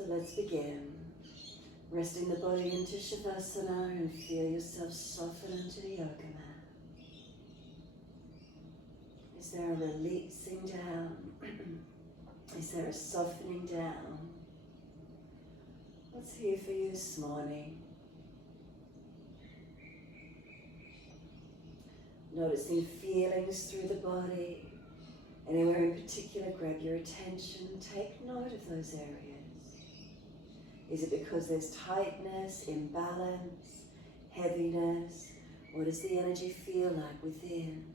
So let's begin. Resting the body into Shavasana and feel yourself soften into the yoga mat. Is there a releasing down? Is there a softening down? What's here for you this morning? Noticing feelings through the body. Anywhere in particular, grab your attention. Take note of those areas. Is it because there's tightness, imbalance, heaviness? What does the energy feel like within?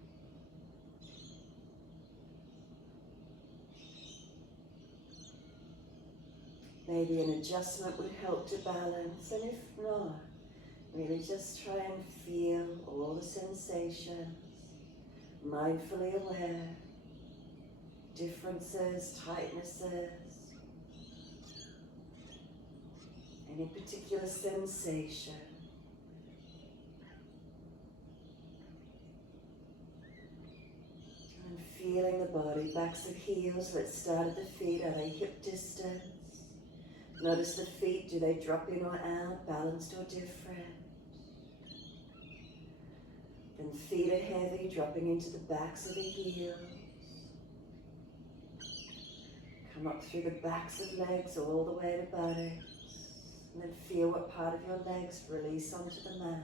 Maybe an adjustment would help to balance, and if not, really just try and feel all the sensations, mindfully aware, differences, tightnesses, any particular sensation. And feeling the body, backs of heels. Let's start at the feet. Are they hip distance? Notice the feet. Do they drop in or out, balanced or different? Then feet are heavy, dropping into the backs of the heels. Come up through the backs of legs all the way to buttocks. And then feel what part of your legs release onto the mat.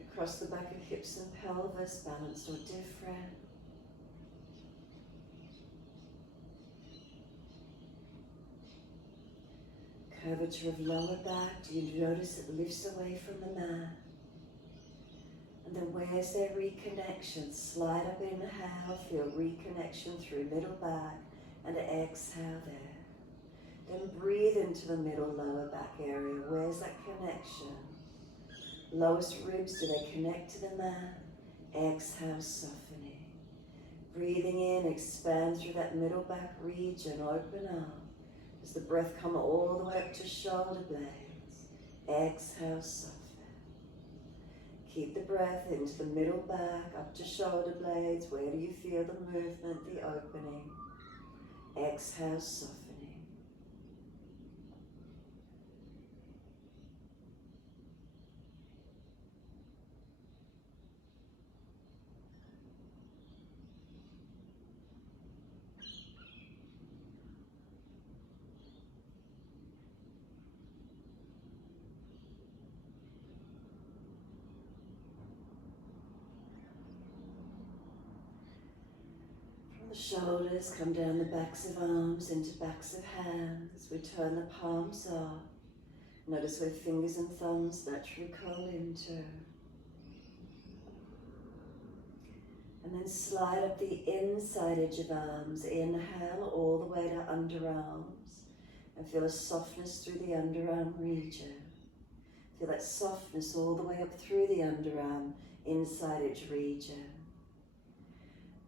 Across the back of hips and pelvis, balanced or different. Curvature of lower back. Do you notice it lifts away from the mat? And then where's there reconnection? Slide up, inhale, feel reconnection through middle back, and exhale there. Then breathe into the middle lower back area. Where's that connection? Lowest ribs, do they connect to the mat? Exhale, softening. Breathing in, expand through that middle back region, open up. Does the breath come all the way up to shoulder blades? Exhale, soften. Keep the breath into the middle back, up to shoulder blades. Where do you feel the movement, the opening? Exhale, softening. Shoulders come down the backs of arms into backs of hands. We turn the palms up. Notice where fingers and thumbs naturally curl into. And then slide up the inside edge of arms. Inhale all the way to underarms. And feel a softness through the underarm region. Feel that softness all the way up through the underarm, inside edge region.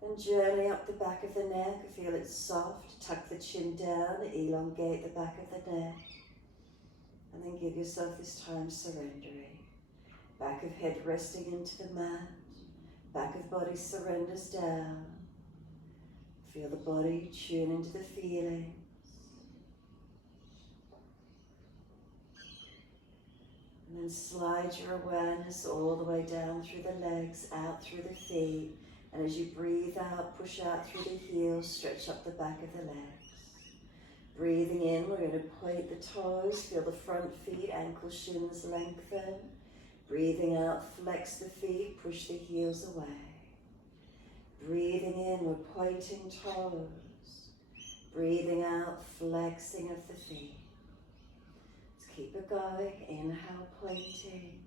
And journey up the back of the neck, feel it soft, tuck the chin down, elongate the back of the neck. And then give yourself this time surrendering. Back of head resting into the mat, back of body surrenders down. Feel the body tune into the feelings. And then slide your awareness all the way down through the legs, out through the feet. And as you breathe out, push out through the heels, stretch up the back of the legs. Breathing in, we're going to point the toes, feel the front feet, ankle shins lengthen. Breathing out, flex the feet, push the heels away. Breathing in, we're pointing toes. Breathing out, flexing of the feet. Let's keep it going. Inhale, pointing.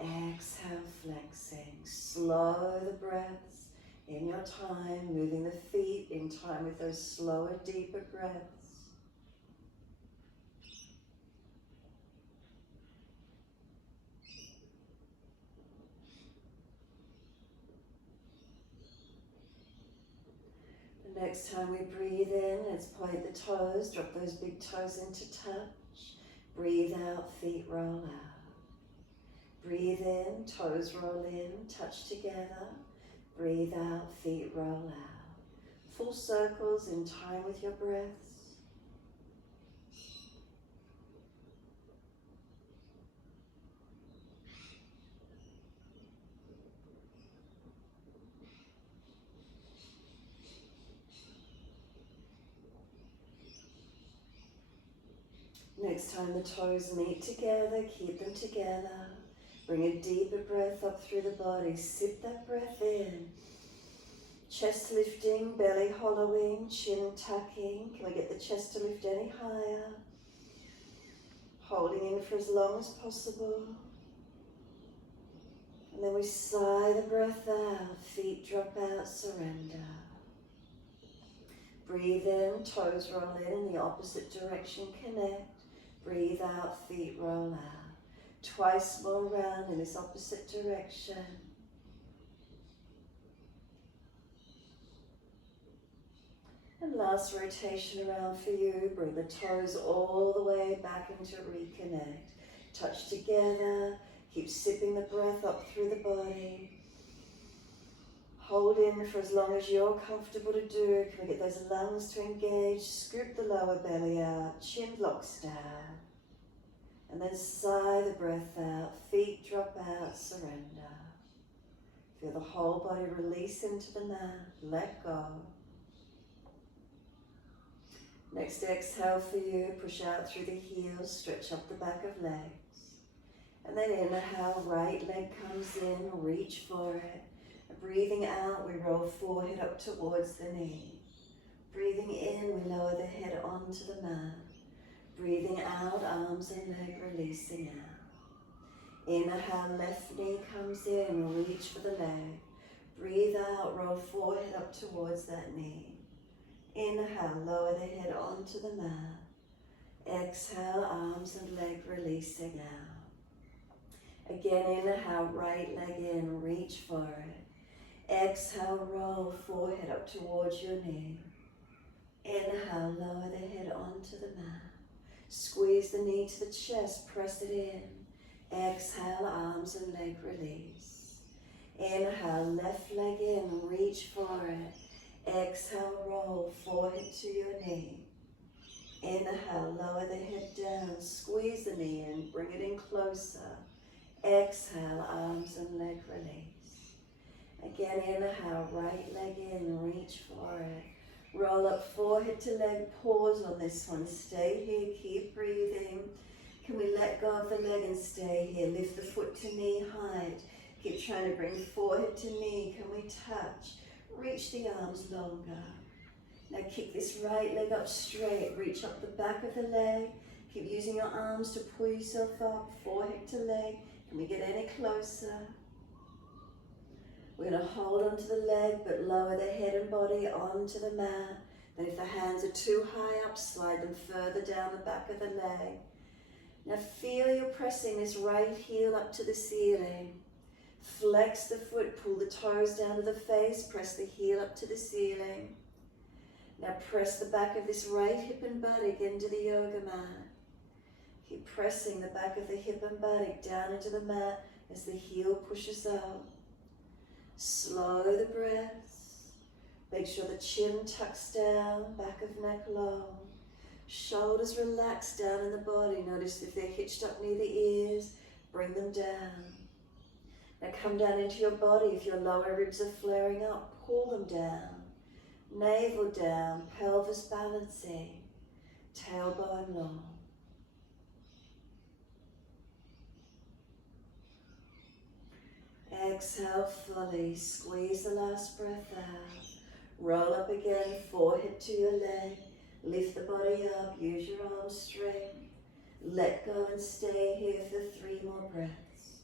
Exhale, flexing. Slow the breaths in your time, moving the feet in time with those slower, deeper breaths. The next time we breathe in, let's point the toes, drop those big toes into touch. Breathe out, feet roll out. Breathe in, toes roll in, touch together. Breathe out, feet roll out. Full circles in time with your breaths. Next time the toes meet together, keep them together. Bring a deeper breath up through the body. Sip that breath in. Chest lifting, belly hollowing, chin tucking. Can we get the chest to lift any higher? Holding in for as long as possible. And then we sigh the breath out. Feet drop out, surrender. Breathe in, toes roll in the opposite direction, connect. Breathe out, feet roll out. Twice more round in this opposite direction. And last rotation around for you. Bring the toes all the way back into reconnect. Touch together. Keep sipping the breath up through the body. Hold in for as long as you're comfortable to do. Can we get those lungs to engage? Scoop the lower belly out. Chin blocks down. And then sigh the breath out. Feet drop out. Surrender. Feel the whole body release into the mat. Let go. Next exhale for you. Push out through the heels. Stretch up the back of legs. And then inhale. Right leg comes in. Reach for it. Breathing out, we roll forehead up towards the knee. Breathing in, we lower the head onto the mat. Breathing out, arms and leg releasing out. Inhale, left knee comes in, reach for the leg. Breathe out, roll forehead up towards that knee. Inhale, lower the head onto the mat. Exhale, arms and leg releasing out. Again, inhale, right leg in, reach for it. Exhale, roll forehead up towards your knee. Inhale, lower the head onto the mat. Squeeze the knee to the chest, press it in. Exhale, arms and leg release. Inhale, left leg in, reach for it. Exhale, roll forehead to your knee. Inhale, lower the head down, squeeze the knee in, bring it in closer. Exhale, arms and leg release. Again, inhale, right leg in, reach for it. Roll up forehead to leg, pause on this one. Stay here, keep breathing. Can we let go of the leg and stay here? Lift the foot to knee height. Keep trying to bring forehead to knee. Can we touch? Reach the arms longer. Now kick this right leg up straight. Reach up the back of the leg. Keep using your arms to pull yourself up, forehead to leg. Can we get any closer? We're going to hold onto the leg, but lower the head and body onto the mat. Then if the hands are too high up, slide them further down the back of the leg. Now feel you're pressing this right heel up to the ceiling. Flex the foot, pull the toes down to the face, press the heel up to the ceiling. Now press the back of this right hip and buttock into the yoga mat. Keep pressing the back of the hip and buttock down into the mat as the heel pushes up. Slow the breaths. Make sure the chin tucks down, back of neck long. Shoulders relax down in the body. Notice if they're hitched up near the ears, bring them down. Now come down into your body. If your lower ribs are flaring up, pull them down. Navel down, pelvis balancing, tailbone long. Exhale fully, squeeze the last breath out. Roll up again, forehead to your leg. Lift the body up, use your arm strength. Let go and stay here for 3 more breaths.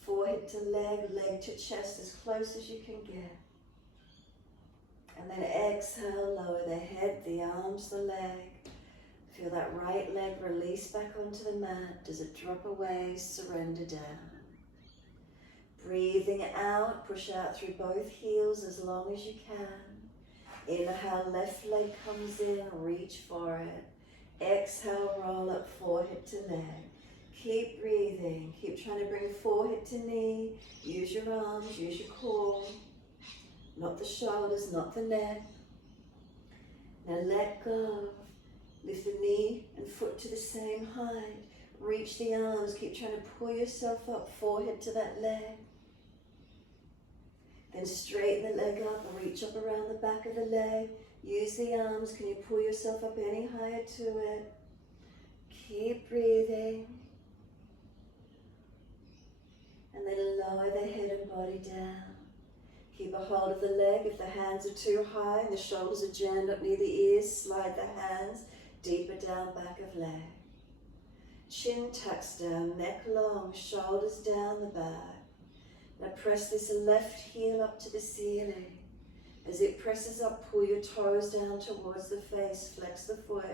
Forehead to leg, leg to chest as close as you can get. And then exhale, lower the head, the arms, the leg. Feel that right leg release back onto the mat. Does it drop away? Surrender down. Breathing out, push out through both heels as long as you can. Inhale, left leg comes in, reach for it. Exhale, roll up forehead to leg. Keep breathing. Keep trying to bring forehead to knee. Use your arms, use your core. Not the shoulders, not the neck. Now let go. Lift the knee and foot to the same height. Reach the arms. Keep trying to pull yourself up, forehead to that leg. Then straighten the leg up and reach up around the back of the leg. Use the arms. Can you pull yourself up any higher to it? Keep breathing. And then lower the head and body down. Keep a hold of the leg. If the hands are too high and the shoulders are jammed up near the ears, slide the hands deeper down back of leg. Chin tucks down, neck long, shoulders down the back. Now press this left heel up to the ceiling. As it presses up, pull your toes down towards the face, flex the foot.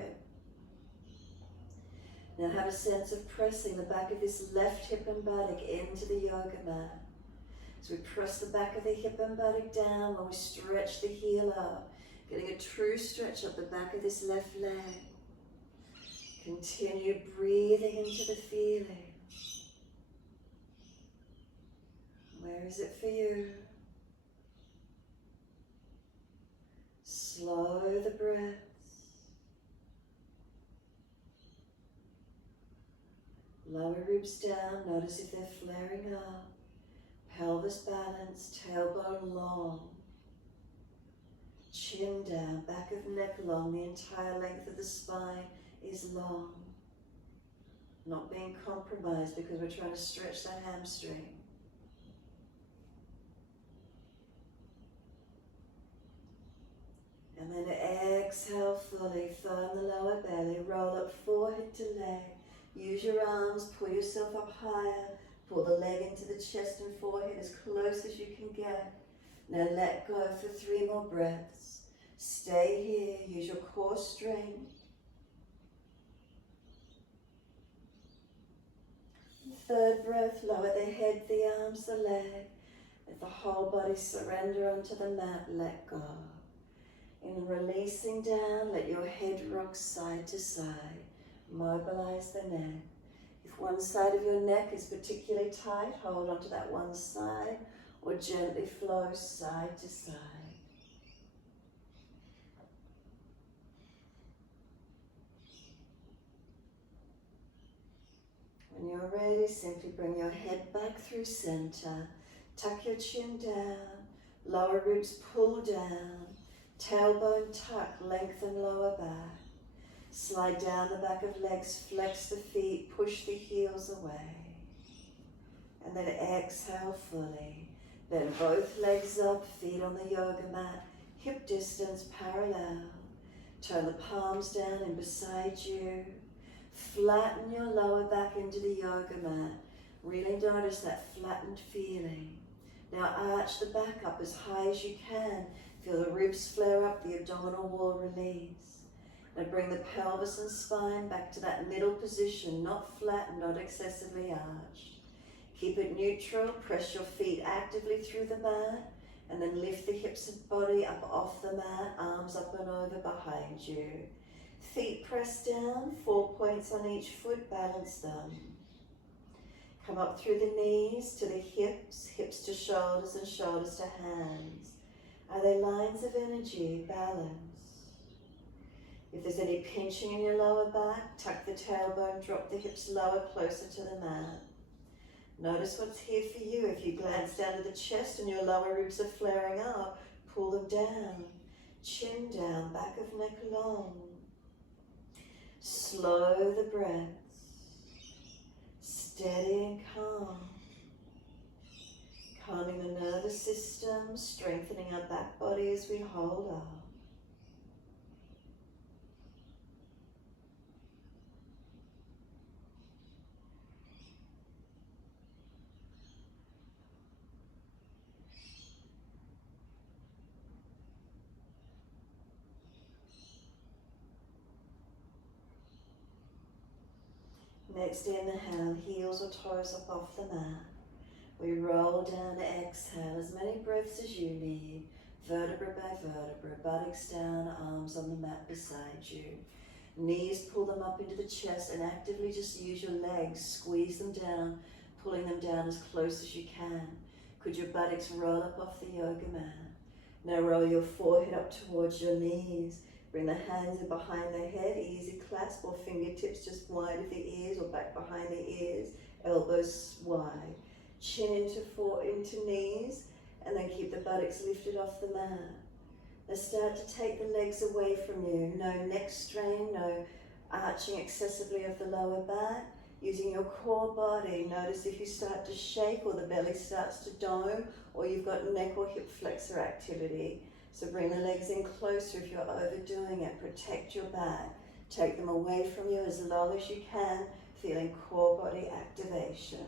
Now have a sense of pressing the back of this left hip and buttock into the yoga mat. So we press the back of the hip and buttock down while we stretch the heel up, getting a true stretch up the back of this left leg. Continue breathing into the feeling. Where is it for you? Slow the breaths. Lower ribs down. Notice if they're flaring up. Pelvis balance, tailbone long. Chin down, back of neck long. The entire length of the spine is long. Not being compromised because we're trying to stretch the hamstring. And then exhale fully, firm the lower belly, roll up forehead to leg. Use your arms, pull yourself up higher, pull the leg into the chest and forehead as close as you can get. Now let go for 3 more breaths. Stay here, use your core strength. Third breath, lower the head, the arms, the leg. Let the whole body surrender onto the mat, let go. In releasing down, let your head rock side to side. Mobilize the neck. If one side of your neck is particularly tight, hold onto that one side or gently flow side to side. When you're ready, simply bring your head back through center. Tuck your chin down, lower ribs pull down, tailbone tuck, lengthen lower back. Slide down the back of legs, flex the feet, push the heels away. And then exhale fully. Bend both legs up, feet on the yoga mat, hip distance parallel. Turn the palms down and beside you. Flatten your lower back into the yoga mat. Really notice that flattened feeling. Now arch the back up as high as you can. Feel the ribs flare up, the abdominal wall release. Now bring the pelvis and spine back to that middle position, not flat and not excessively arched. Keep it neutral, press your feet actively through the mat, and then lift the hips and body up off the mat, arms up and over behind you. Feet pressed down, 4 points on each foot, balance them. Come up through the knees to the hips, hips to shoulders and shoulders to hands. Are they lines of energy? Balance. If there's any pinching in your lower back, tuck the tailbone, drop the hips lower, closer to the mat. Notice what's here for you. If you glance down to the chest and your lower ribs are flaring up, pull them down. Chin down, back of neck long. Slow the breaths. Steady and calm. Calming the nervous system, strengthening our back body as we hold up. Next inhale, heels or toes up off the mat. We roll down, exhale, as many breaths as you need, vertebra by vertebra, buttocks down, arms on the mat beside you. Knees, pull them up into the chest and actively just use your legs, squeeze them down, pulling them down as close as you can. Could your buttocks roll up off the yoga mat? Now roll your forehead up towards your knees. Bring the hands in behind the head, easy clasp or fingertips just wide of the ears or back behind the ears, elbows wide. Chin into knees, and then keep the buttocks lifted off the mat. Now start to take the legs away from you. No neck strain, no arching excessively of the lower back. Using your core body, notice if you start to shake or the belly starts to dome or you've got neck or hip flexor activity. So bring the legs in closer if you're overdoing it. Protect your back. Take them away from you as long as you can, feeling core body activation.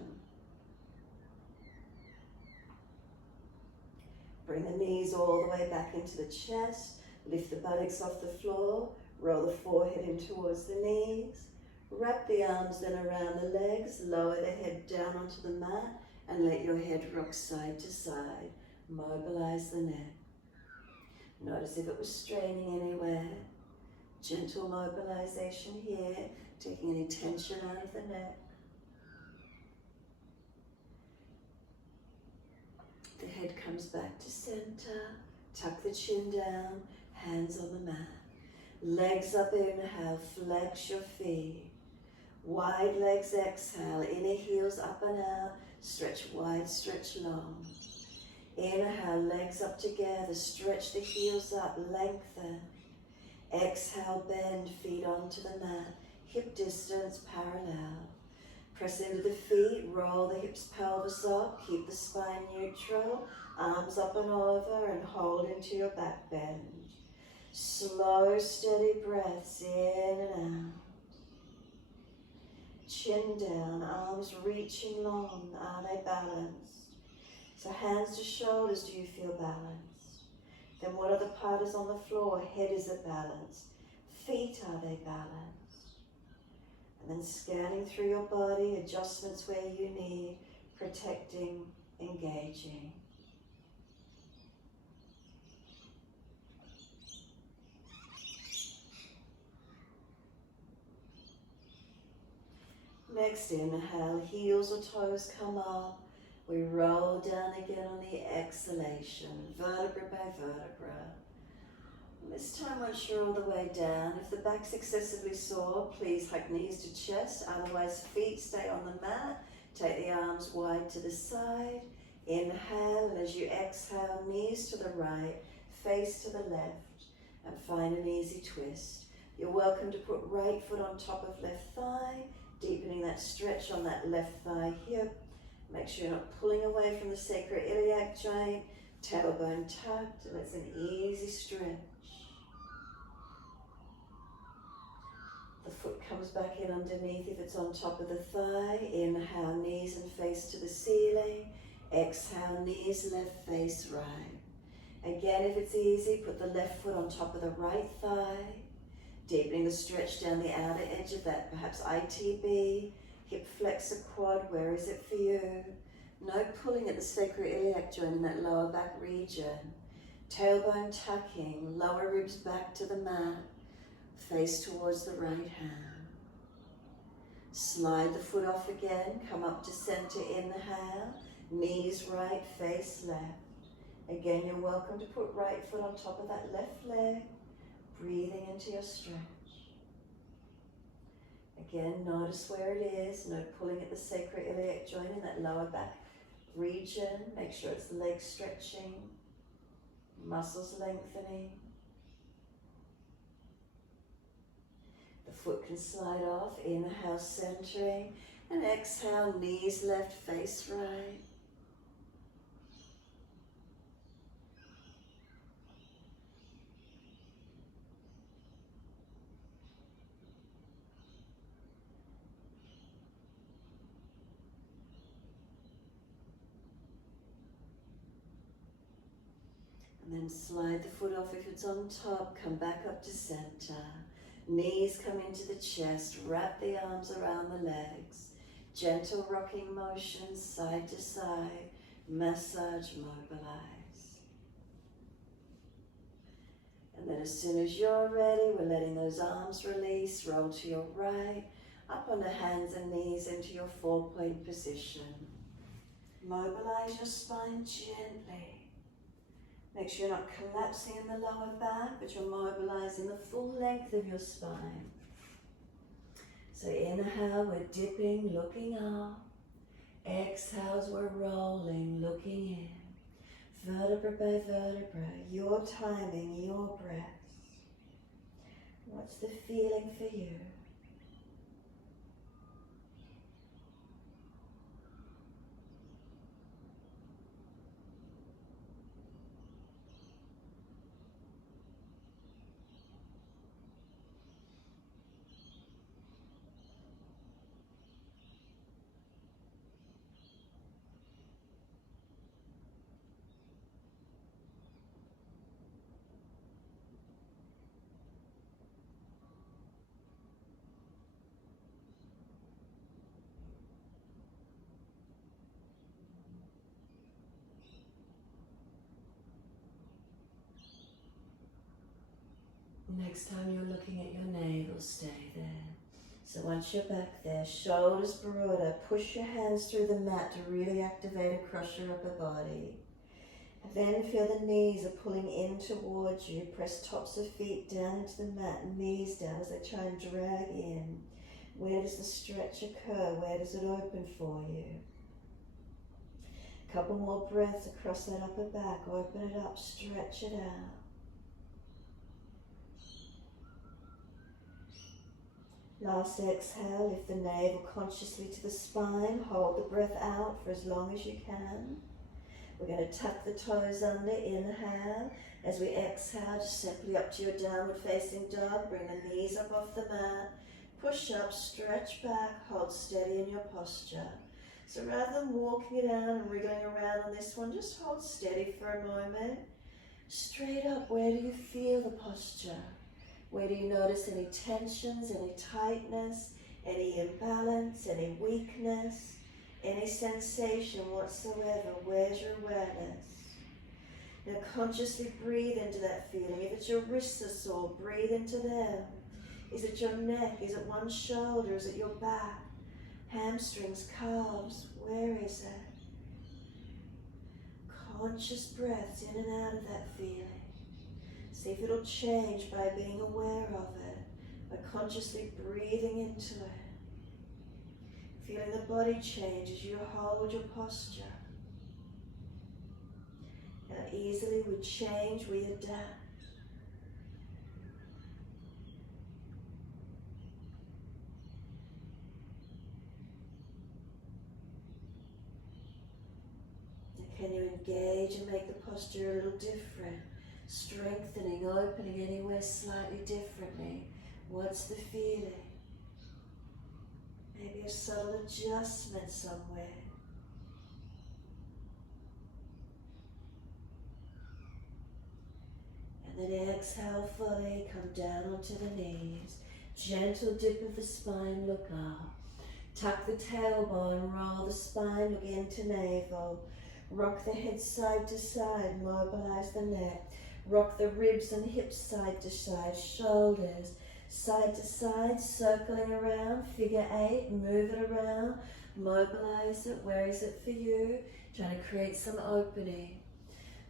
Bring the knees all the way back into the chest. Lift the buttocks off the floor. Roll the forehead in towards the knees. Wrap the arms then around the legs. Lower the head down onto the mat and let your head rock side to side. Mobilize the neck. Notice if it was straining anywhere. Gentle mobilization here, taking any tension out of the neck. The head comes back to center. Tuck the chin down, hands on the mat. Legs up, inhale, flex your feet. Wide legs, exhale, inner heels up and out, stretch wide, stretch long. Inhale, legs up together, stretch the heels up, lengthen. Exhale, bend, feet onto the mat, hip distance parallel. Press into the feet, roll the hips, pelvis up, keep the spine neutral, arms up and over and hold into your back bend. Slow, steady breaths in and out. Chin down, arms reaching long, are they balanced? So hands to shoulders, do you feel balanced? Then what are the parts on the floor? Head, is it balanced? Feet, are they balanced? And then scanning through your body, adjustments where you need, protecting, engaging. Next inhale, heels or toes come up. We roll down again on the exhalation, vertebra by vertebra. And this time once you're all the way down, if the back's excessively sore, please hug knees to chest, otherwise feet stay on the mat. Take the arms wide to the side. Inhale, and as you exhale, knees to the right, face to the left, and find an easy twist. You're welcome to put right foot on top of left thigh, deepening that stretch on that left thigh hip. Make sure you're not pulling away from the sacroiliac joint. Tailbone tucked, and it's an easy stretch. The foot comes back in underneath if it's on top of the thigh. Inhale, knees and face to the ceiling. Exhale, knees left, face right. Again, if it's easy, put the left foot on top of the right thigh. Deepening the stretch down the outer edge of that, perhaps ITB, hip flexor quad, where is it for you? No pulling at the sacroiliac joint in that lower back region. Tailbone tucking, lower ribs back to the mat, face towards the right hand. Slide the foot off again, come up to center, inhale, knees right, face left. Again, you're welcome to put right foot on top of that left leg. Breathing into your stretch. Again, notice where it is. No pulling at the sacroiliac joint in that lower back region. Make sure it's the legs stretching, muscles lengthening. The foot can slide off. Inhale, centering, and exhale, knees left, face right. And then slide the foot off if it's on top, come back up to center. Knees come into the chest, wrap the arms around the legs. Gentle rocking motion, side to side, massage, mobilize. And then as soon as you're ready, we're letting those arms release, roll to your right, up on the hands and knees into your 4-point position. Mobilize your spine gently. Make sure you're not collapsing in the lower back, but you're mobilizing the full length of your spine. So inhale, we're dipping, looking up. Exhale as we're rolling, looking in. Vertebra by vertebra, your timing, your breath. What's the feeling for you? Next time you're looking at your navel, stay there. So once you're back there, shoulders broader, push your hands through the mat to really activate across your upper body. And then feel the knees are pulling in towards you. Press tops of feet down into the mat, knees down as they try and drag in. Where does the stretch occur? Where does it open for you? Couple more breaths across that upper back. Open it up, stretch it out. Last exhale, lift the navel consciously to the spine. Hold the breath out for as long as you can. We're going to tuck the toes under, inhale. As we exhale, just simply up to your downward facing dog. Bring the knees up off the mat. Push up, stretch back, hold steady in your posture. So rather than walking it out and wriggling around on this one, just hold steady for a moment. Straight up, where do you feel the posture? Where do you notice any tensions, any tightness, any imbalance, any weakness, any sensation whatsoever? Where's your awareness? Now consciously breathe into that feeling. If it's your wrists are sore, breathe into them. Is it your neck? Is it one shoulder? Is it your back? Hamstrings, calves, where is it? Conscious breaths in and out of that feeling. See if it'll change by being aware of it, by consciously breathing into it. Feeling the body change as you hold your posture. How easily we change, we adapt. Can you engage and make the posture a little different? Strengthening, opening anywhere slightly differently. What's the feeling? Maybe a subtle adjustment somewhere. And then exhale fully, come down onto the knees. Gentle dip of the spine, look up. Tuck the tailbone, roll the spine, look into navel. Rock the head side to side, mobilize the neck. Rock the ribs and hips side to side, shoulders side to side, circling around, figure 8, move it around, mobilize it. Where is it for you? Trying to create some opening.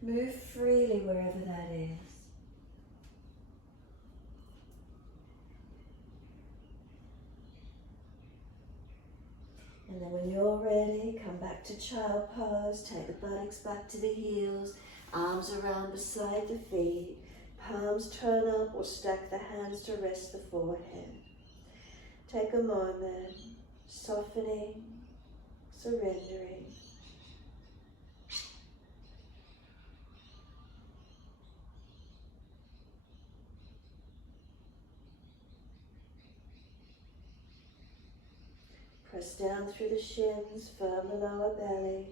Move freely wherever that is. And then when you're ready, come back to child pose, take the buttocks back to the heels, arms around beside the feet, palms turn up or stack the hands to rest the forehead. Take a moment, softening, surrendering. Press down through the shins, firm the lower belly,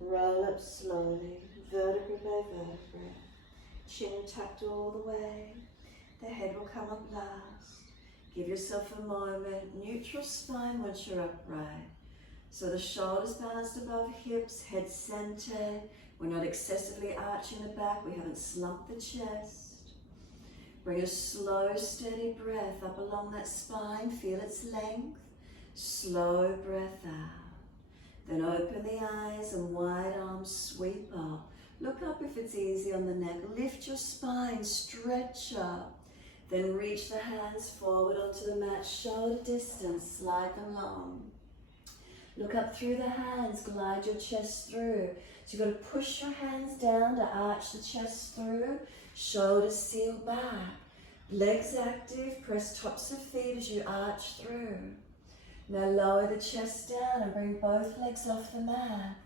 roll up slowly, vertebra by vertebra. Chin tucked all the way, the head will come up last. Give yourself a moment, neutral spine once you're upright. So the shoulders balanced above hips, head centered. We're not excessively arching the back, we haven't slumped the chest. Bring a slow, steady breath up along that spine. Feel its length. Slow breath out. Then open the eyes and wide arms sweep up. Look up if it's easy on the neck. Lift your spine, stretch up. Then reach the hands forward onto the mat, shoulder distance, slide them long. Look up through the hands, glide your chest through. So you've got to push your hands down to arch the chest through, shoulders seal back. Legs active, press tops of feet as you arch through. Now lower the chest down and bring both legs off the mat.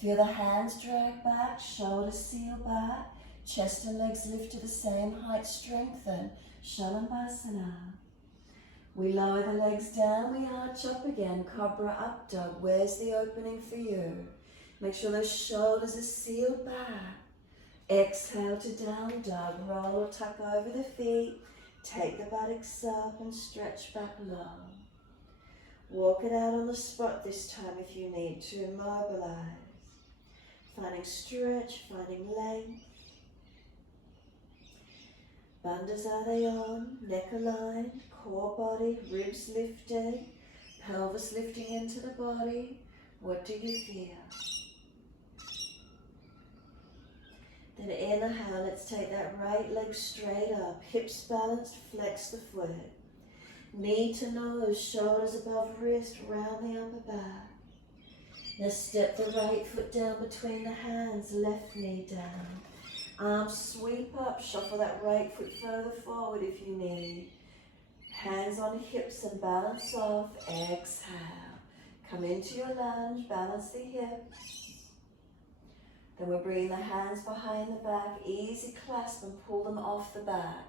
Feel the hands drag back, shoulders seal back, chest and legs lift to the same height, strengthen. Shavasana. We lower the legs down, we arch up again, Cobra up dog. Where's the opening for you? Make sure those shoulders are sealed back. Exhale to down dog, roll or tuck over the feet, take the buttocks up and stretch back low. Walk it out on the spot this time if you need to, mobilize. Finding stretch, finding length. Bandhas are they on, neck aligned, core body, ribs lifted, pelvis lifting into the body. What do you feel? Then inhale, let's take that right leg straight up, hips balanced, flex the foot. Knee to nose, shoulders above wrist, round the upper back. Now step the right foot down between the hands, left knee down. Arms sweep up, shuffle that right foot further forward if you need. Hands on hips and balance off, exhale. Come into your lunge, balance the hips. Then we're bringing the hands behind the back, easy clasp and pull them off the back.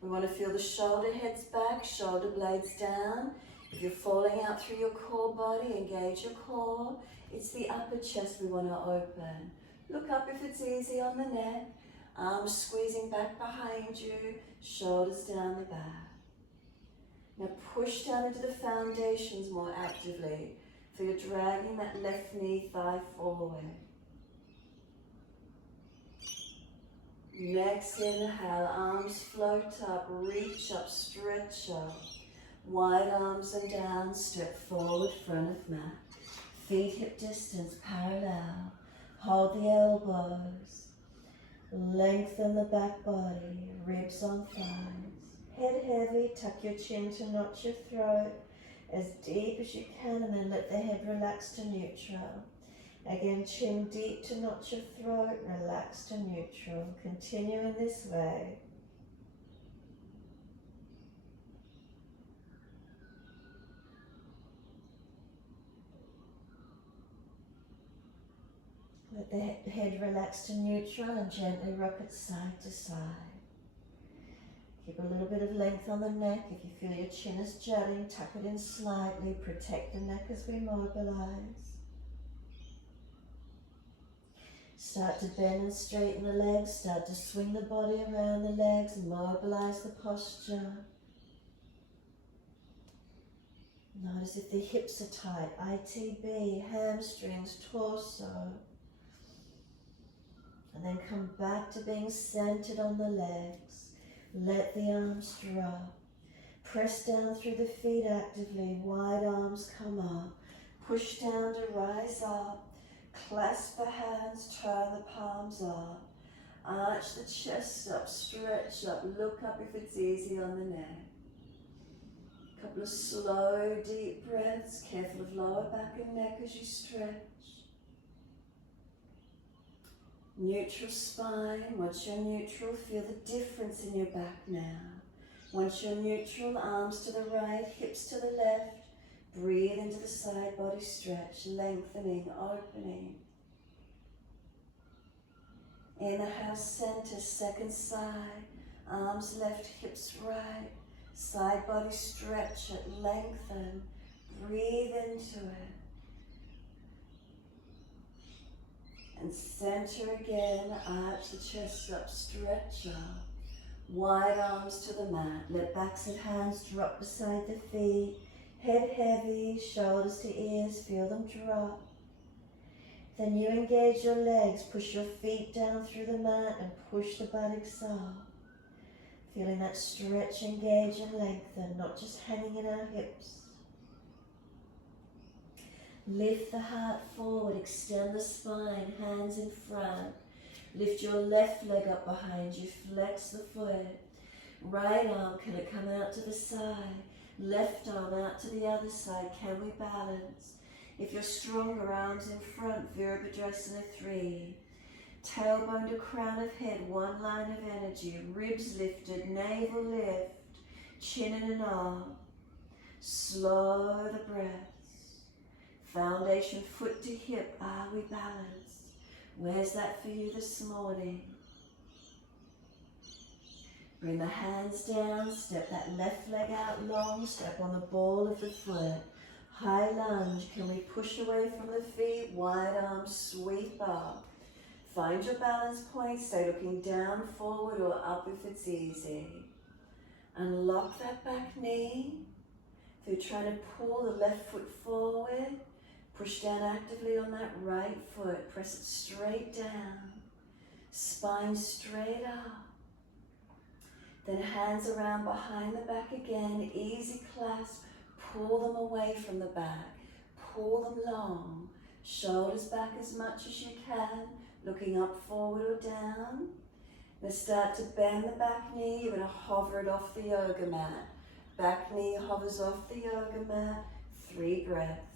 We want to feel the shoulder heads back, shoulder blades down. If you're falling out through your core body, engage your core. It's the upper chest we want to open. Look up if it's easy on the neck. Arms squeezing back behind you, shoulders down the back. Now push down into the foundations more actively. So you're dragging that left knee, thigh forward. Next inhale, arms float up, reach up, stretch up. Wide arms and down, step forward, front of mat. Feet hip distance, parallel. Hold the elbows. Lengthen the back body, ribs on thighs. Head heavy, tuck your chin to notch your throat as deep as you can, and then let the head relax to neutral. Again, chin deep to notch your throat, relax to neutral. Continue in this way. Let the head relax to neutral and gently rock it side to side. Keep a little bit of length on the neck. If you feel your chin is jutting, tuck it in slightly. Protect the neck as we mobilize. Start to bend and straighten the legs. Start to swing the body around the legs. Mobilize the posture. Notice if the hips are tight. ITB, hamstrings, torso. And then come back to being centered on the legs. Let the arms drop. Press down through the feet actively. Wide arms come up. Push down to rise up. Clasp the hands, turn the palms up. Arch the chest up, stretch up. Look up if it's easy on the neck. A couple of slow, deep breaths. Careful of lower back and neck as you stretch. Neutral spine. Once you're neutral, feel the difference in your back now. Once you're neutral, arms to the right, hips to the left. Breathe into the side body stretch, lengthening, opening. Inhale, center, second side. Arms left, hips right. Side body stretch it, lengthen. Breathe into it. And center again, arch the chest up, stretch up. Wide arms to the mat. Let backs of hands drop beside the feet. Head heavy, shoulders to ears, feel them drop. Then you engage your legs, push your feet down through the mat and push the buttocks up. Feeling that stretch, engage and lengthen, not just hanging in our hips. Lift the heart forward, extend the spine, hands in front. Lift your left leg up behind you, flex the foot. Right arm, can it come out to the side? Left arm out to the other side, can we balance? If you're stronger, arms in front, Virabhadrasana 3. Tailbone to crown of head, one line of energy. Ribs lifted, navel lift, chin in and up. Slow the breaths. Foundation foot to hip, are we balanced? Where's that for you this morning? Bring the hands down, step that left leg out long, step on the ball of the foot. High lunge, can we push away from the feet? Wide arms, sweep up. Find your balance point, stay looking down, forward or up if it's easy. Unlock that back knee. If you're trying to pull the left foot forward, push down actively on that right foot, press it straight down. Spine straight up. Then hands around behind the back again, easy clasp, pull them away from the back, pull them long, shoulders back as much as you can, looking up, forward or down. Then start to bend the back knee, you're going to hover it off the yoga mat. Back knee hovers off the yoga mat, 3 breaths.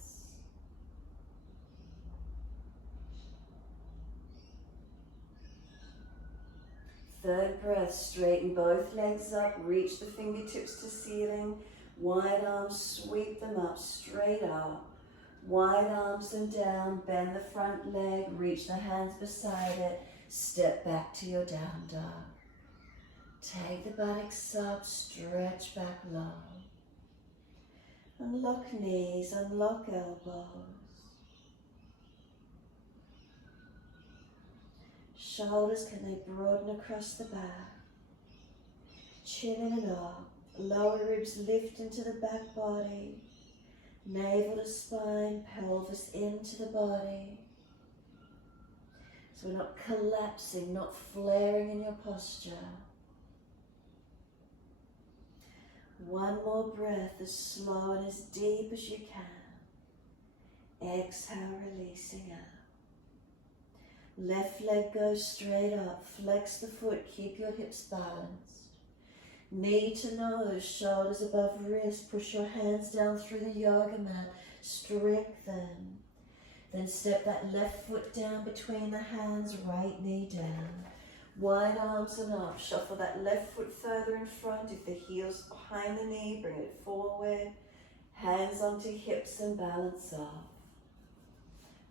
Third breath, straighten both legs up, reach the fingertips to ceiling, wide arms, sweep them up, straight up. Wide arms and down, bend the front leg, reach the hands beside it, step back to your down dog. Take the buttocks up, stretch back low. Unlock knees, unlock elbows. Shoulders, can they broaden across the back? Chin in and up. Lower ribs lift into the back body. Navel to spine, pelvis into the body. So we're not collapsing, not flaring in your posture. One more breath, as slow and as deep as you can. Exhale, releasing out. Left leg goes straight up, flex the foot, keep your hips balanced. Knee to nose, shoulders above wrist, push your hands down through the yoga mat, strengthen. Then step that left foot down between the hands, right knee down. Wide arms and up, shuffle that left foot further in front. If the heel's behind the knee, bring it forward. Hands onto hips and balance off.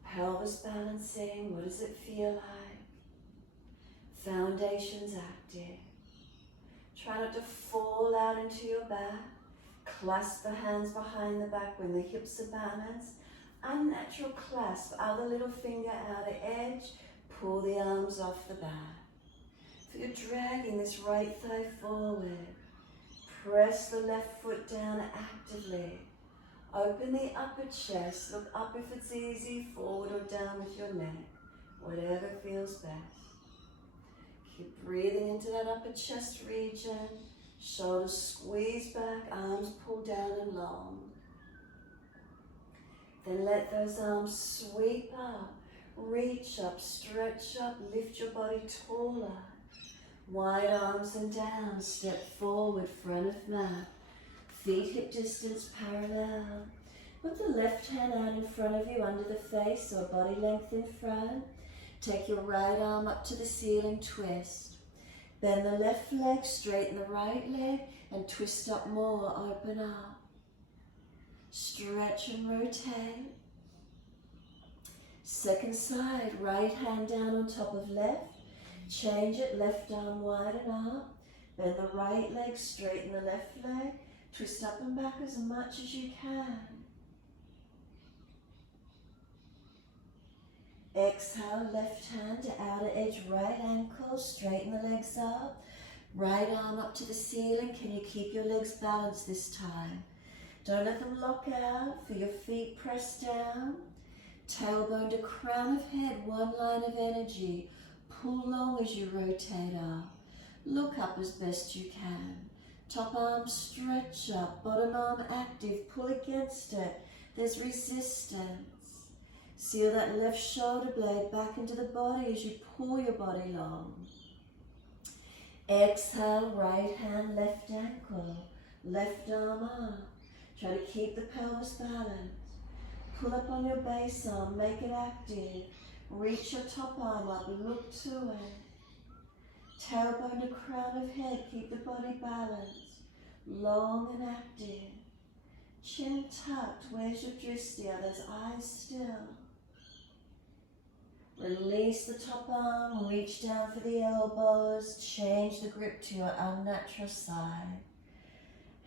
Pelvis balancing, what does it feel like? Foundation's active. Try not to fall out into your back. Clasp the hands behind the back when the hips are balanced. Unnatural clasp, other little finger outer edge. Pull the arms off the back. So you're dragging this right thigh forward. Press the left foot down actively. Open the upper chest. Look up if it's easy, forward or down with your neck. Whatever feels best. Keep breathing into that upper chest region. Shoulders squeeze back, arms pull down and long. Then let those arms sweep up, reach up, stretch up, lift your body taller. Wide arms and down, step forward, front of mat. Feet hip distance parallel. Put the left hand out in front of you under the face or body length in front. Take your right arm up to the ceiling, twist. Bend the left leg, straighten the right leg, and twist up more, open up. Stretch and rotate. Second side, right hand down on top of left. Change it, left arm wide and up. Bend the right leg, straighten the left leg. Twist up and back as much as you can. Exhale, left hand to outer edge, right ankle, straighten the legs up. Right arm up to the ceiling. Can you keep your legs balanced this time? Don't let them lock out. Feel your feet press down. Tailbone to crown of head, one line of energy. Pull long as you rotate up. Look up as best you can. Top arm stretch up, bottom arm active, pull against it. There's resistance. Seal that left shoulder blade back into the body as you pull your body long. Exhale, right hand, left ankle, left arm up. Try to keep the pelvis balanced. Pull up on your base arm, make it active. Reach your top arm up, look to it. Tailbone to crown of head, keep the body balanced. Long and active. Chin tucked, where's your drishti? There's eyes still. Release the top arm, reach down for the elbows, change the grip to your unnatural side.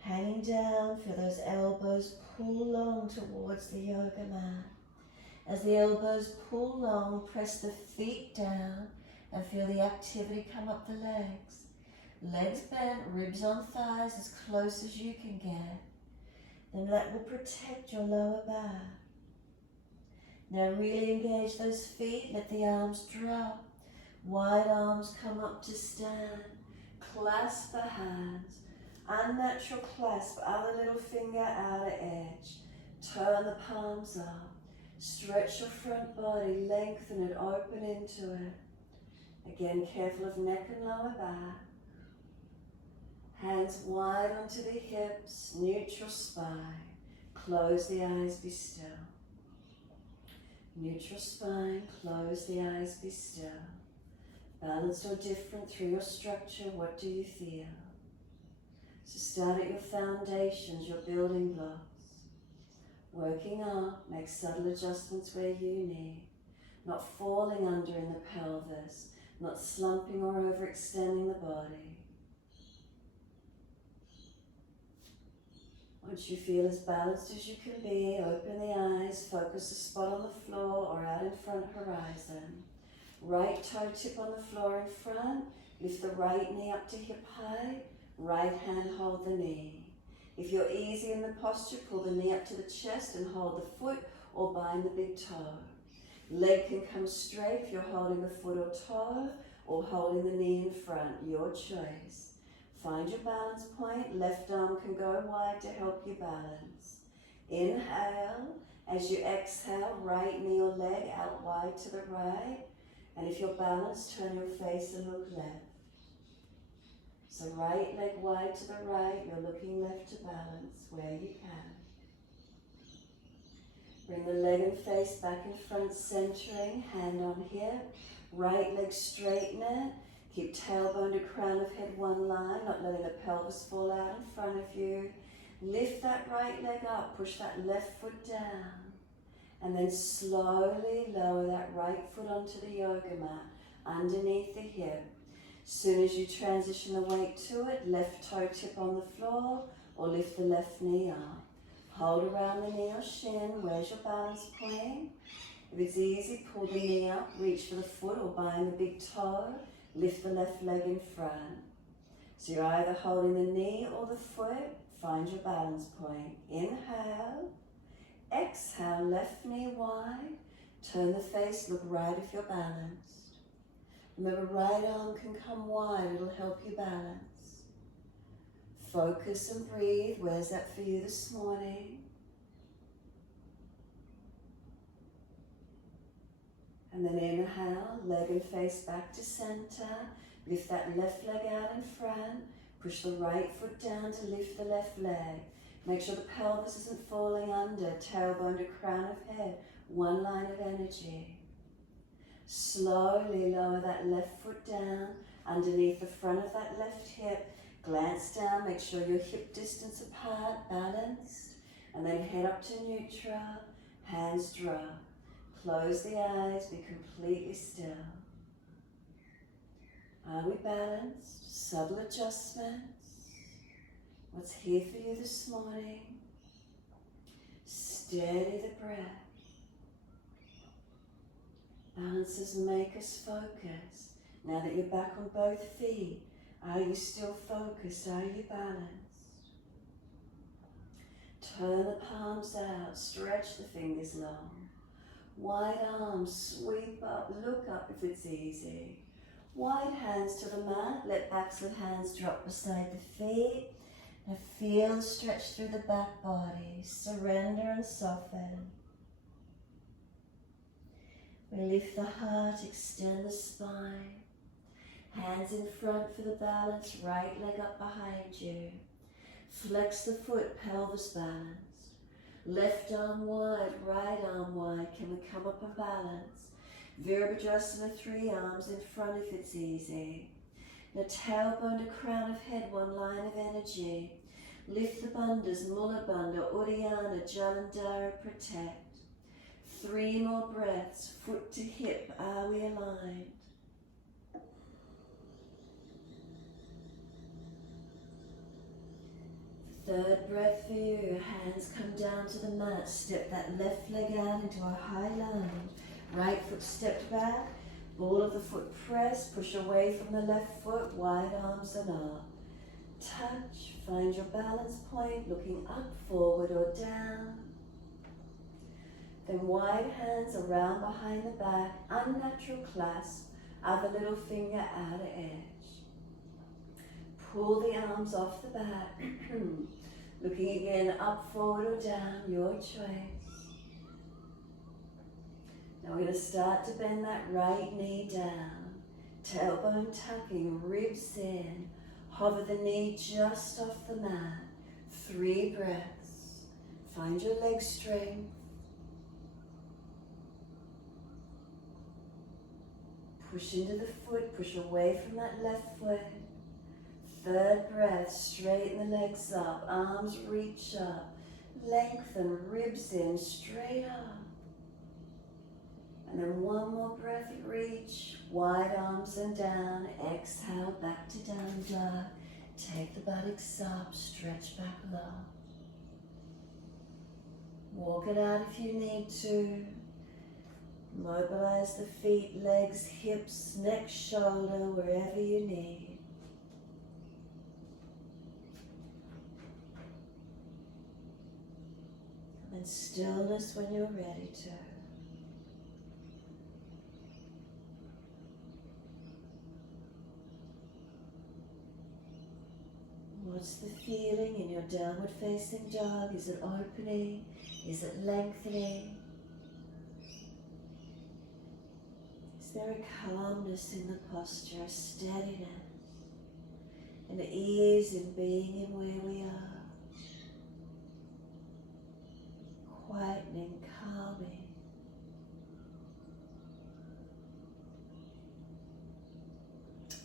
Hanging down, feel those elbows pull long towards the yoga mat. As the elbows pull long, press the feet down and feel the activity come up the legs. Legs bent, ribs on thighs as close as you can get. Then that will protect your lower back. Now really engage those feet, let the arms drop. Wide arms come up to stand. Clasp the hands. Unnatural clasp, other little finger outer edge. Turn the palms up. Stretch your front body, lengthen it, open into it. Again, careful of neck and lower back. Hands wide onto the hips, neutral spine. Close the eyes, be still. Neutral spine, close the eyes, be still. Balanced or different through your structure, what do you feel? So start at your foundations, your building blocks. Working up, make subtle adjustments where you need. Not falling under in the pelvis, not slumping or overextending the body. Once you feel as balanced as you can be, open the eyes, focus a spot on the floor or out in front horizon. Right toe tip on the floor in front, lift the right knee up to hip height, right hand hold the knee. If you're easy in the posture, pull the knee up to the chest and hold the foot or bind the big toe. Leg can come straight if you're holding the foot or toe or holding the knee in front, your choice. Find your balance point, left arm can go wide to help you balance. Inhale, as you exhale, right knee or leg out wide to the right. And if you're balanced, turn your face and look left. So right leg wide to the right, you're looking left to balance where you can. Bring the leg and face back in front, centering, hand on hip. Right leg straighten it. Keep tailbone to crown of head one line, not letting the pelvis fall out in front of you. Lift that right leg up, push that left foot down. And then slowly lower that right foot onto the yoga mat, underneath the hip. Soon as you transition the weight to it, left toe tip on the floor or lift the left knee up. Hold around the knee or shin, where's your balance point? If it's easy, pull the knee up, reach for the foot or bind the big toe. Lift the left leg in front. So you're either holding the knee or the foot. Find your balance point. Inhale. Exhale, left knee wide. Turn the face, look right if you're balanced. Remember, right arm can come wide. It'll help you balance. Focus and breathe. Where's that for you this morning? And then inhale, leg and face back to center. Lift that left leg out in front. Push the right foot down to lift the left leg. Make sure the pelvis isn't falling under. Tailbone to crown of head. One line of energy. Slowly lower that left foot down underneath the front of that left hip. Glance down, make sure you're hip distance apart, balanced. And then head up to neutral, hands drop. Close the eyes, be completely still. Are we balanced? Subtle adjustments. What's here for you this morning? Steady the breath. Balances make us focus. Now that you're back on both feet, are you still focused? Are you balanced? Turn the palms out, stretch the fingers long. Wide arms, sweep up, look up if it's easy. Wide hands to the mat. Let backs of hands drop beside the feet. Now feel the stretch through the back body. Surrender and soften. We lift the heart, extend the spine. Hands in front for the balance, right leg up behind you. Flex the foot, pelvis balance. Left arm wide, right arm wide. Can we come up and balance? Virabhadrasana, 3 arms in front if it's easy. Now tailbone to crown of head, 1 line of energy. Lift the bandhas, Mula Bandha, Uddiyana, Jalandhara, protect. 3 more breaths, foot to hip, are we aligned? Third breath for you, hands come down to the mat, step that left leg out into a high lunge. Right foot stepped back, ball of the foot pressed, push away from the left foot, wide arms and up. Touch, find your balance point, looking up, forward or down. Then wide hands around behind the back, unnatural clasp, other little finger outer edge. Pull the arms off the back, looking again up, forward or down, your choice. Now we're going to start to bend that right knee down, tailbone tucking, ribs in, hover the knee just off the mat. 3 breaths, find your leg strength. Push into the foot, push away from that left foot. Third breath, straighten the legs up, arms reach up, lengthen, ribs in, straight up. And then 1 more breath, reach, wide arms and down, exhale, back to down dog. Take the buttocks up, stretch back low. Walk it out if you need to. Mobilize the feet, legs, hips, neck, shoulder, wherever you need. And stillness when you're ready to. What's the feeling in your downward facing dog? Is it opening? Is it lengthening? Is there a calmness in the posture, a steadiness, an ease in being in where we are? Quietening, calming.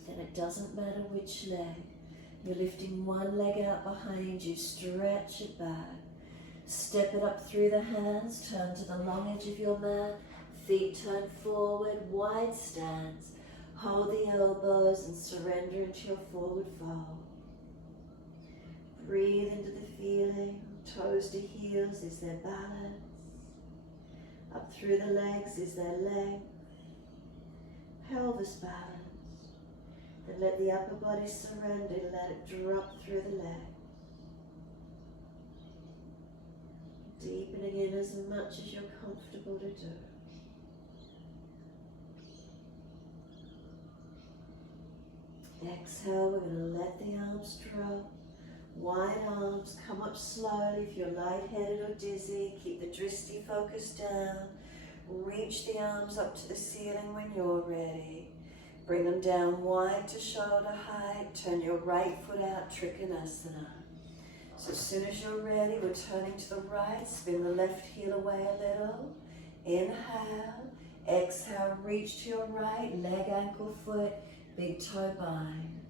Then it doesn't matter which leg. You're lifting 1 leg out behind you, stretch it back. Step it up through the hands, turn to the long edge of your mat, feet turn forward, wide stance. Hold the elbows and surrender into your forward fold. Breathe into the feeling, toes to heels, is there balance? Up through the legs, is there length? Pelvis balance. Then let the upper body surrender, let it drop through the legs. Deepening in as much as you're comfortable to do. Exhale, we're going to let the arms drop. Wide arms, come up slowly. If you're lightheaded or dizzy, keep the drishti focus down. Reach the arms up to the ceiling when you're ready. Bring them down wide to shoulder height. Turn your right foot out, Trikonasana. So as soon as you're ready, we're turning to the right. Spin the left heel away a little. Inhale. Exhale, reach to your right. Leg, ankle, foot, big toe bind.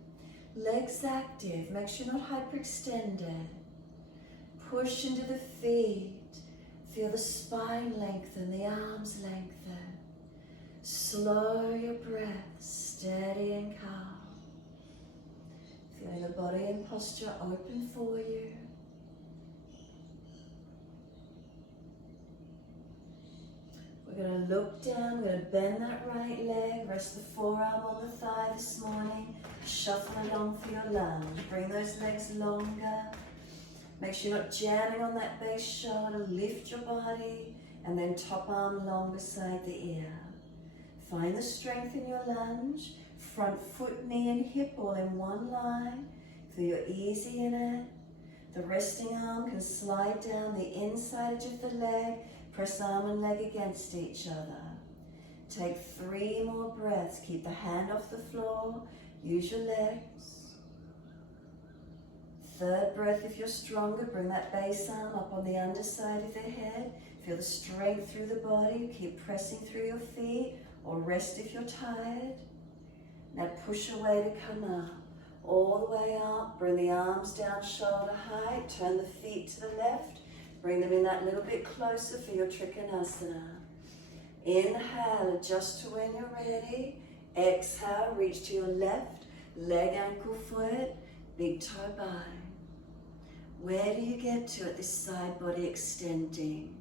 Legs active. Make sure you're not hyperextended. Push into the feet. Feel the spine lengthen, the arms lengthen. Slow your breath, steady and calm. Feeling the body and posture open for you. We're going to look down, we're going to bend that right leg, rest the forearm on the thigh this morning, shuffle along for your lunge. Bring those legs longer. Make sure you're not jamming on that base shoulder, lift your body, and then top arm long beside the ear. Find the strength in your lunge. Front foot, knee and hip all in one line. Feel you're easy in it. The resting arm can slide down the inside edge of the leg. Press arm and leg against each other. Take 3 more breaths. Keep the hand off the floor. Use your legs. Third breath, if you're stronger, bring that base arm up on the underside of the head. Feel the strength through the body. Keep pressing through your feet, or rest if you're tired. Now push away to come up. All the way up. Bring the arms down shoulder height. Turn the feet to the left. Bring them in that little bit closer for your Trikonasana. Inhale, adjust to when you're ready. Exhale, reach to your left. Leg, ankle, foot, big toe bind. Where do you get to at this side body extending?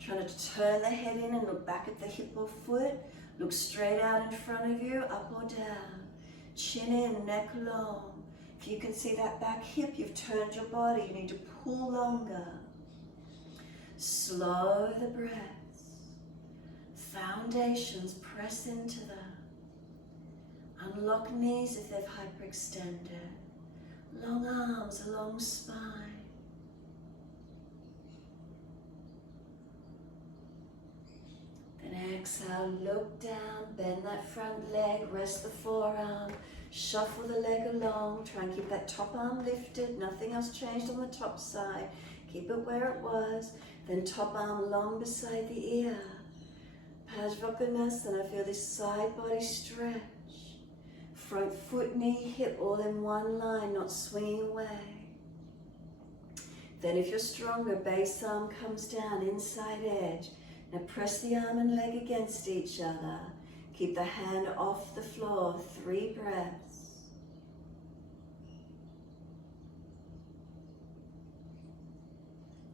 Trying to turn the head in and look back at the hip or foot. Look straight out in front of you, up or down. Chin in, neck long. If you can see that back hip, you've turned your body. You need to pull longer. Slow the breaths. Foundations, press into them. Unlock knees if they've hyperextended. Long arms, a long spine. Then exhale, look down, bend that front leg, rest the forearm, shuffle the leg along, try and keep that top arm lifted, nothing else changed on the top side. Keep it where it was, then top arm long beside the ear. Trikonasana, feel this side body stretch. Front foot, knee, hip all in one line, not swinging away. Then if you're stronger, base arm comes down, inside edge. Now press the arm and leg against each other. Keep the hand off the floor, 3 breaths.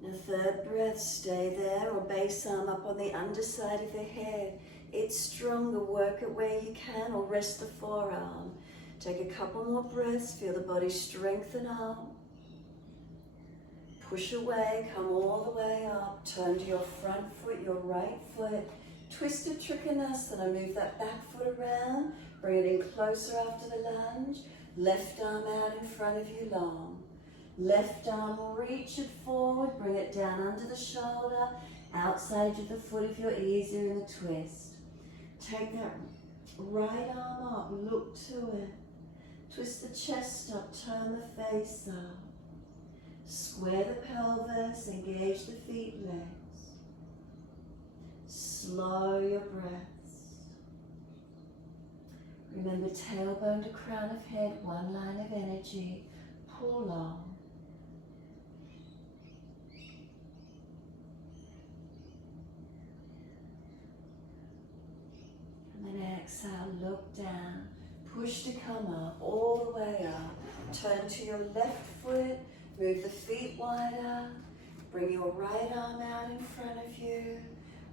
Now third breath, stay there, or base arm up on the underside of the head. It's stronger, work it where you can, or rest the forearm. Take a couple more breaths, feel the body strengthen up. Push away, come all the way up, turn to your front foot, your right foot. Twisted Trikonasana, move that back foot around, bring it in closer after the lunge. Left arm out in front of you long. Left arm, reach it forward, bring it down under the shoulder, outside of the foot if you're easier in the twist. Take that right arm up, look to it. Twist the chest up, turn the face up. Square the pelvis, engage the feet, legs. Slow your breaths. Remember, tailbone to crown of head, one line of energy. Pull long. And then exhale, look down. Push to come up, all the way up. Turn to your left foot. Move the feet wider. Bring your right arm out in front of you.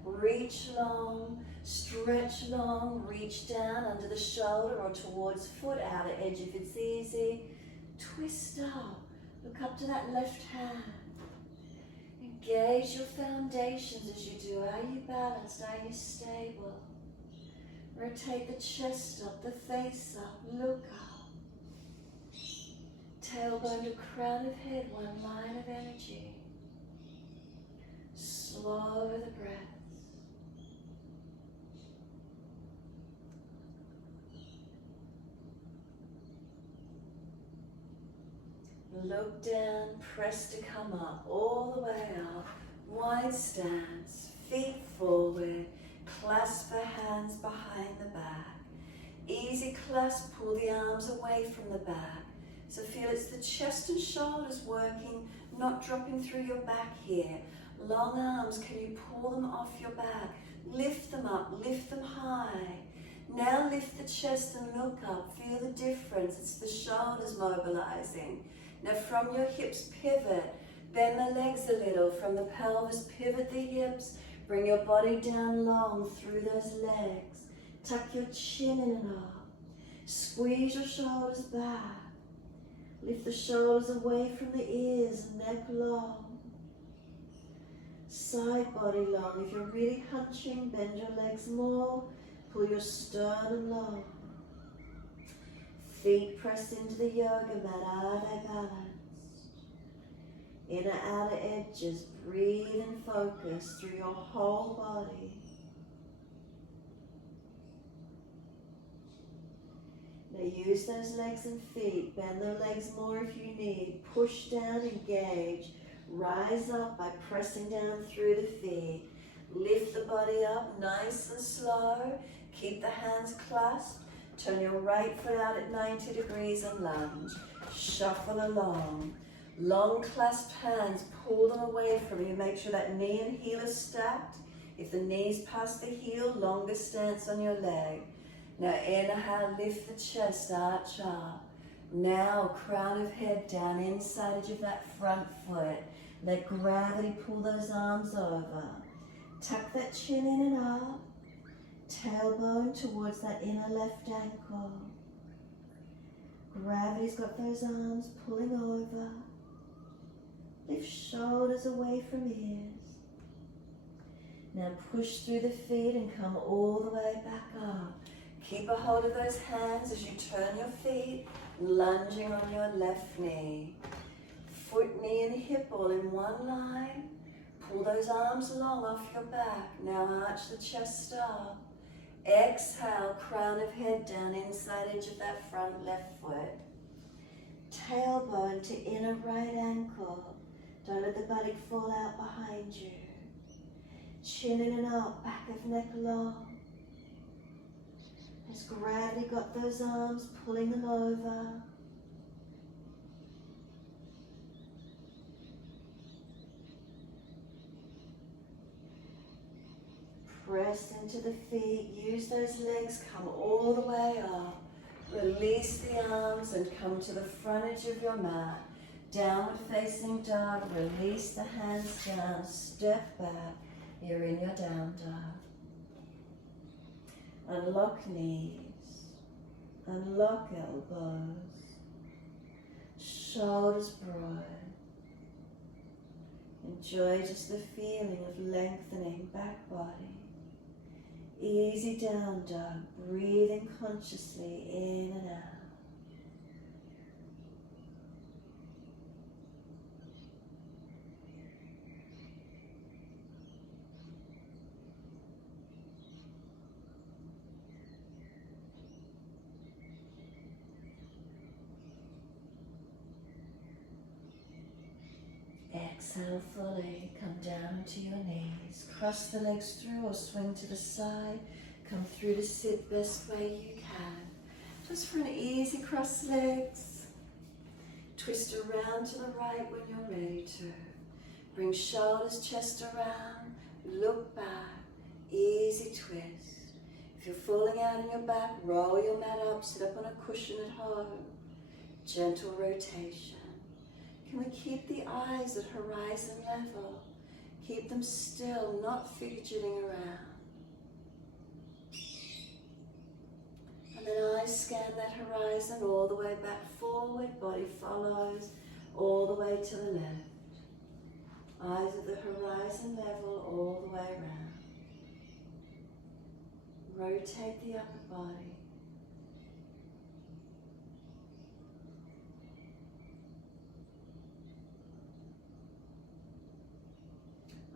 Reach long, stretch long, reach down under the shoulder or towards foot, outer edge if it's easy. Twist up, look up to that left hand. Engage your foundations as you do. Are you balanced? Are you stable? Rotate the chest up, the face up, look up. Tailbone to crown of head, one line of energy. Slow the breaths. Look down, press to come up, all the way up. Wide stance, feet forward, clasp the hands behind the back. Easy clasp, pull the arms away from the back. So feel it's the chest and shoulders working, not dropping through your back here. Long arms, can you pull them off your back? Lift them up, lift them high. Now lift the chest and look up, feel the difference. It's the shoulders mobilizing. Now from your hips, pivot. Bend the legs a little. From the pelvis, pivot the hips. Bring your body down long through those legs. Tuck your chin in and up. Squeeze your shoulders back. Lift the shoulders away from the ears, neck long. Side body long. If you're really hunching, bend your legs more. Pull your sternum long. Feet pressed into the yoga mat. Are they balanced? Inner outer edges. Breathe and focus through your whole body. Now use those legs and feet. Bend the legs more if you need. Push down, engage. Rise up by pressing down through the feet. Lift the body up nice and slow. Keep the hands clasped. Turn your right foot out at 90 degrees and lunge. Shuffle along. Long clasped hands, pull them away from you. Make sure that knee and heel are stacked. If the knee's past the heel, longer stance on your leg. Now inhale, lift the chest, arch up. Now crown of head down, inside edge of that front foot. Let gravity pull those arms over. Tuck that chin in and up. Tailbone towards that inner left ankle. Gravity's got those arms pulling over. Lift shoulders away from ears. Now push through the feet and come all the way back up. Keep a hold of those hands as you turn your feet, lunging on your left knee. Foot, knee and hip all in one line. Pull those arms long off your back. Now arch the chest up. Exhale, crown of head down, inside edge of that front left foot. Tailbone to inner right ankle. Don't let the body fall out behind you. Chin in and up, back of neck long. Has gravity got those arms, pulling them over? Press into the feet, use those legs, come all the way up. Release the arms and come to the front edge of your mat. Downward facing dog, release the hands down, step back. You're in your down dog. Unlock knees, unlock elbows, shoulders broad. Enjoy just the feeling of lengthening back body. Easy down dog, breathing consciously in and out. Exhale fully, come down to your knees. Cross the legs through or swing to the side. Come through to sit best way you can. Just for an easy cross legs. Twist around to the right when you're ready to. Bring shoulders, chest around. Look back. Easy twist. If you're falling out on your back, roll your mat up. Sit up on a cushion at home. Gentle rotation. Can we keep the eyes at horizon level? Keep them still, not fidgeting around. And then eyes scan that horizon all the way back forward, body follows all the way to the left. Eyes at the horizon level all the way around. Rotate the upper body.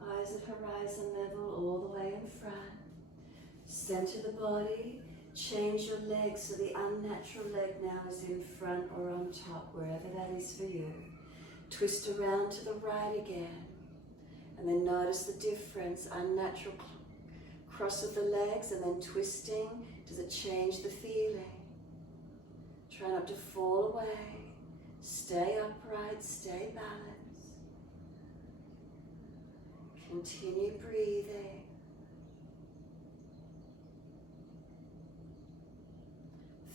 Eyes at horizon level all the way in front. Center the body. Change your legs so the unnatural leg now is in front or on top, wherever that is for you. Twist around to the right again. And then notice the difference. Unnatural cross of the legs and then twisting. Does it change the feeling? Try not to fall away. Stay upright, stay balanced. Continue breathing.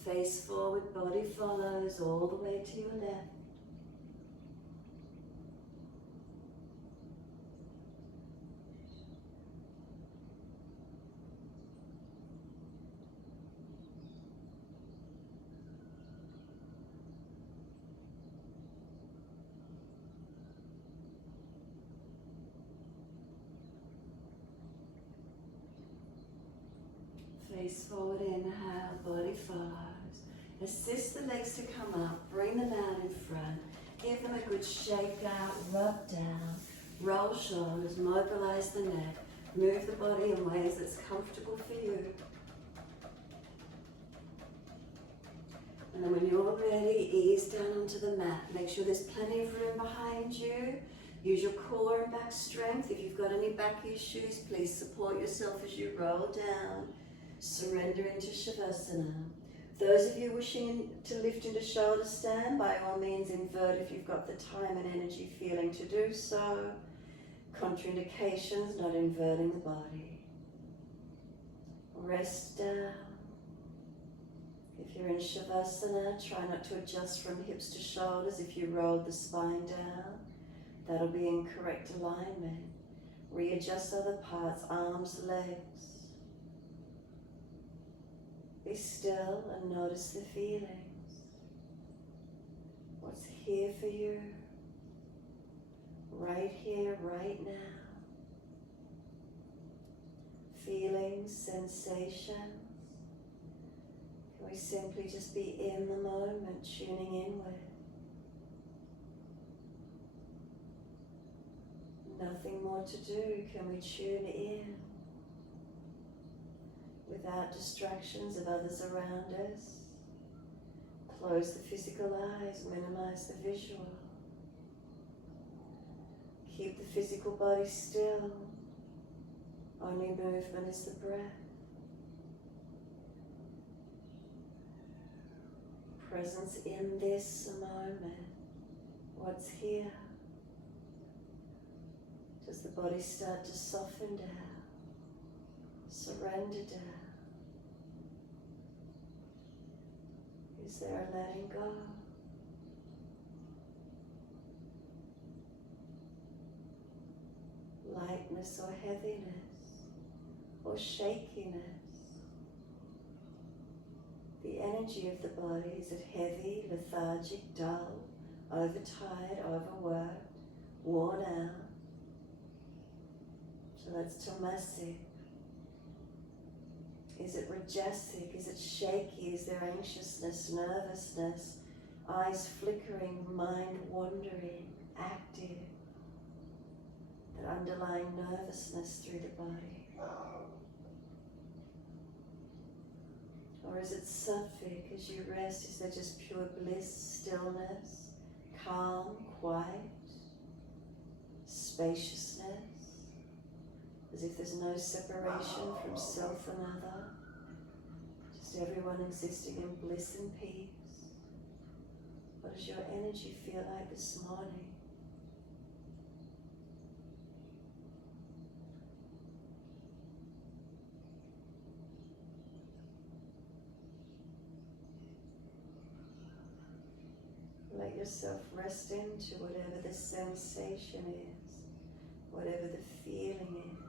Face forward, body follows all the way to your left. Face forward, inhale, body follows. Assist the legs to come up, bring them out in front, give them a good shake out, rub down, roll shoulders, mobilise the neck, move the body in ways that's comfortable for you. And then when you're ready, ease down onto the mat. Make sure there's plenty of room behind you. Use your core and back strength. If you've got any back issues, please support yourself as you roll down. Surrender into Shavasana. Those of you wishing to lift into shoulder stand, by all means invert if you've got the time and energy feeling to do so. Contraindications, not inverting the body. Rest down. If you're in Shavasana, try not to adjust from hips to shoulders. If you rolled the spine down, that'll be in correct alignment. Readjust other parts, arms, legs. Be still and notice the feelings. What's here for you? Right here, right now. Feelings, sensations. Can we simply just be in the moment, tuning inward? Nothing more to do. Can we tune in without distractions of others around us? Close the physical eyes, minimize the visual. Keep the physical body still. Only movement is the breath. Presence in this moment. What's here? Does the body start to soften down? Surrender down? Is there a letting go? Lightness or heaviness or shakiness? The energy of the body, is it heavy, lethargic, dull, overtired, overworked, worn out? So that's tamasic. Is it rajasic? Is it shaky? Is there anxiousness, nervousness, eyes flickering, mind wandering, active? That underlying nervousness through the body. Or is it sattvic? As you rest, is there just pure bliss, stillness, calm, quiet, spaciousness, as if there's no separation from self and other, just everyone existing in bliss and peace? What does your energy feel like this morning? Let yourself rest into whatever the sensation is, whatever the feeling is.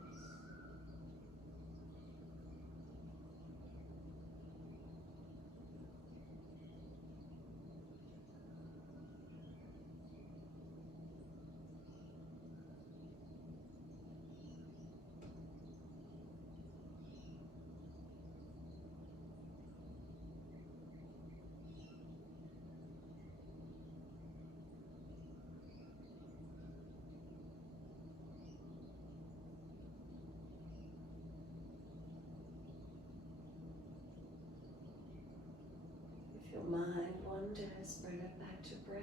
If your mind wanders, bring it back to breath.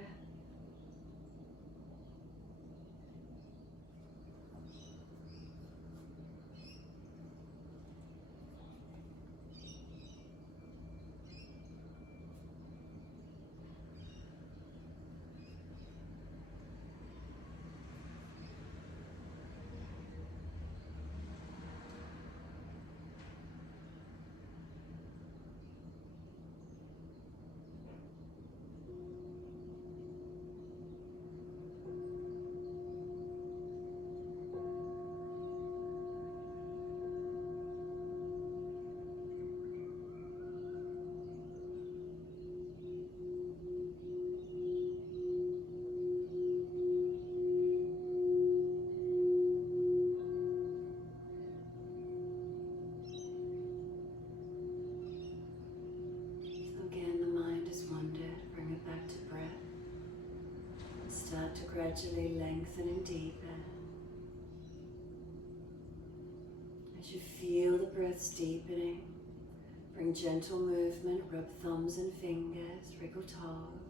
start to gradually lengthen and deepen. As you feel the breaths deepening, bring gentle movement, rub thumbs and fingers, wriggle toes.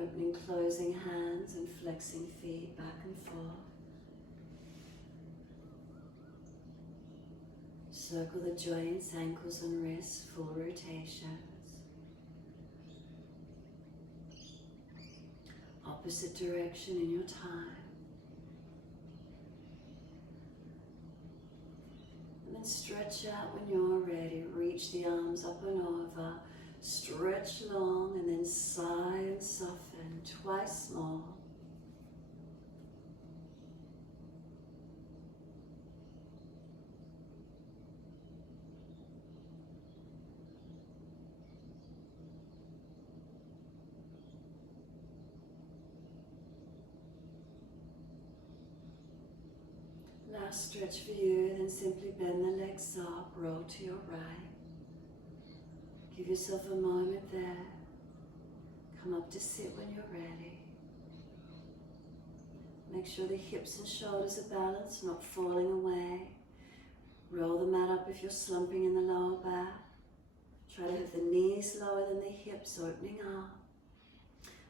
Opening, closing hands and flexing feet back and forth. Circle the joints, ankles and wrists, full rotations. Opposite direction in your time. And then stretch out when you're ready. Reach the arms up and over. Stretch long and then sigh and soften. Twice more. Last stretch for you, then simply bend the legs up, roll to your right. Give yourself a moment there. Come up to sit when you're ready. Make sure the hips and shoulders are balanced, not falling away. Roll the mat up if you're slumping in the lower back. Try to have the knees lower than the hips, opening up.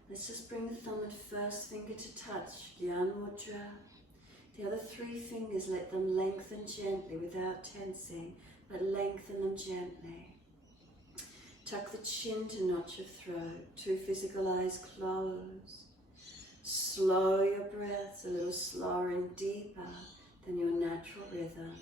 Let's just bring the thumb and first finger to touch, Gyan Mudra. The other three fingers, let them lengthen gently without tensing, but lengthen them gently. Tuck the chin to notch your throat. Two physical eyes close. Slow your breaths a little slower and deeper than your natural rhythm.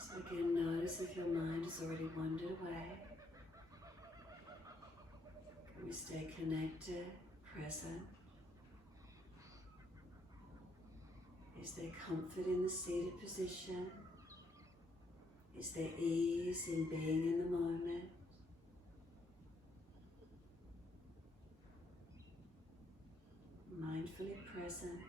So again, notice if your mind has already wandered away. Can we stay connected, present? Is there comfort in the seated position? Is there ease in being in the moment? Mindfully present.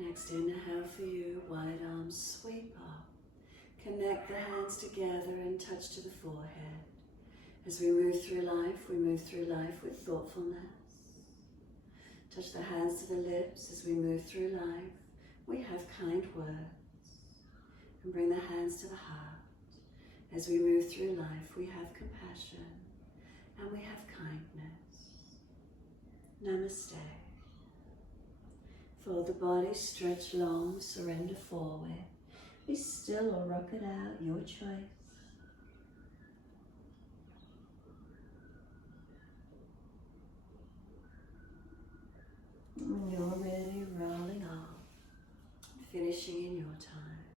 Next, inhale for you, wide arms sweep up. Connect the hands together and touch to the forehead. As we move through life with thoughtfulness. Touch the hands to the lips as we move through life. We have kind words. And bring the hands to the heart. As we move through life, we have compassion and we have kindness. Namaste. Fold the body, stretch long, surrender forward. Be still or rock it out, your choice.